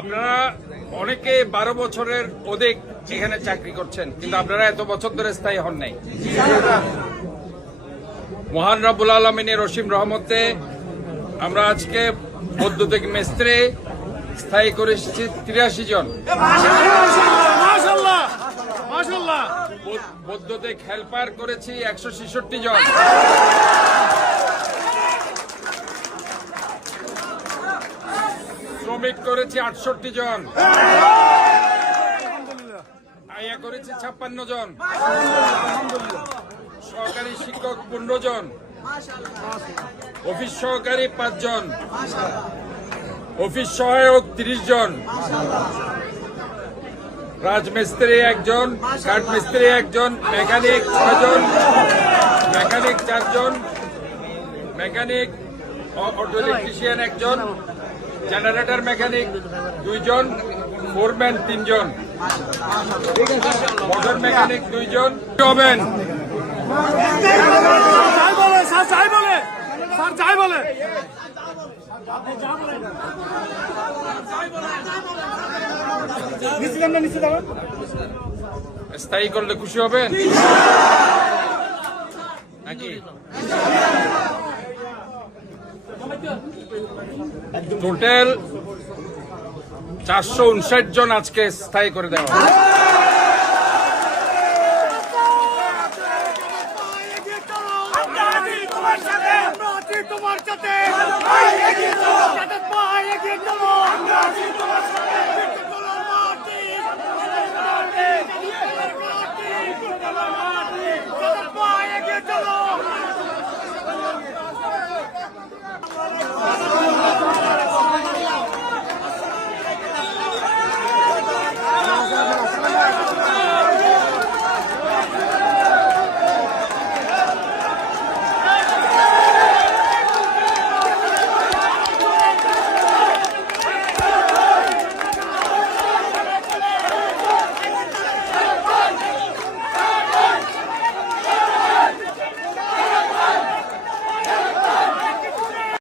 আপনারা অনেকে 12 বছরের অধিক এখানে চাকরি করছেন, কিন্তু আপনারা এত বছর ধরে স্থায়ী হন নাই। মহান রব্বুল আলমিনের অসীম রহমতে আমরা আজকে বৈদ্যুতিক মিস্ত্রি স্থায়ী করে এসেছি 83 জন। বৈদ্যুতিক হেল্পার করেছি 166 জন। শ্রমিক করেছি 68 জন। আয়া করেছি 56 জন। সহকারী শিক্ষক 15 জন। অফিস সহকারী 5 জন। অফিস সহায়ক 30 জন। রাজমিস্ত্রি 1 জন। কাঠমিস্ত্রি 1 জন। মেকানিক 6 জন। মেকানিক 4 জন। মেকানিক অটো ইলেকট্রিশিয়ান 1 জন। জেনারেটর মেকানিক 2 জন। ফোরম্যান 3 জন। মোটর মেকানিক 2 জন। হবেন স্থায়ী করলে খুশি হবেন নাকি? টোটাল 459 জন আজকে স্থায়ী করে দেওয়া। তোমার সাথে